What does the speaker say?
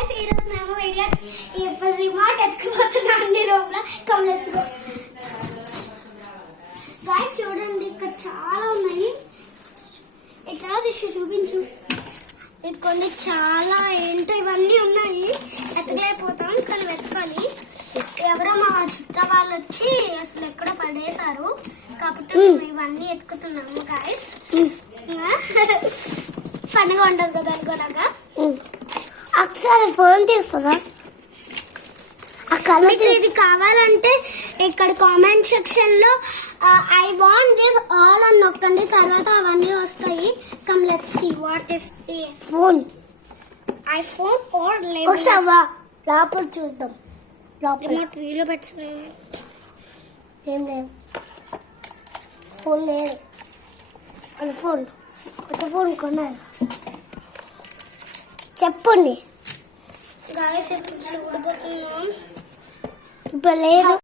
guys ఈ రోజు మేము వీడియో ఇప్పుడు రిమోట్ ఎత్తుకుపోతున్నాం అన్ని రూమ్ల కమ్ లెట్స్ గో गाइस చూడండి ఇక్కడ చాలా ఉన్నాయి ఇక్కడ చూపించు ఇక్కడ చాలా ఏంటో ఇవన్నీ ఉన్నాయి ఎత్తలేకపోతాం కానీ వెతకాలి ఎవరో మా చుట్టూ వాళ్ళు వచ్చి అసలు ఎక్కడ పడేశారు కాబట్టి మేము ఇవన్నీ ఎత్తుకుతున్నాము गाइस ఫన్గా ఉంటుంది కదా అనుకోనాక ఒకసారి ఫోన్ తీస్తుందా మీకు ఇది కావాలంటే ఇక్కడ కామెంట్ సెక్షన్ లో ఐ వాంట్ దిస్ ఆల్ అని నొక్కండి తర్వాత అవన్నీ వస్తాయి come let's see what is this phone iPhone or లోపల చూద్దాం రిమోట్ వీలో పెట్టు ఏం లేదు ఫోన్ లేదు అది ఫోన్ కొత్త ఫోన్ కొనాలి చెప్పండి గాయస్ ఇప్పుడు చూడబోతున్నాం ఇప్పుడు లేదు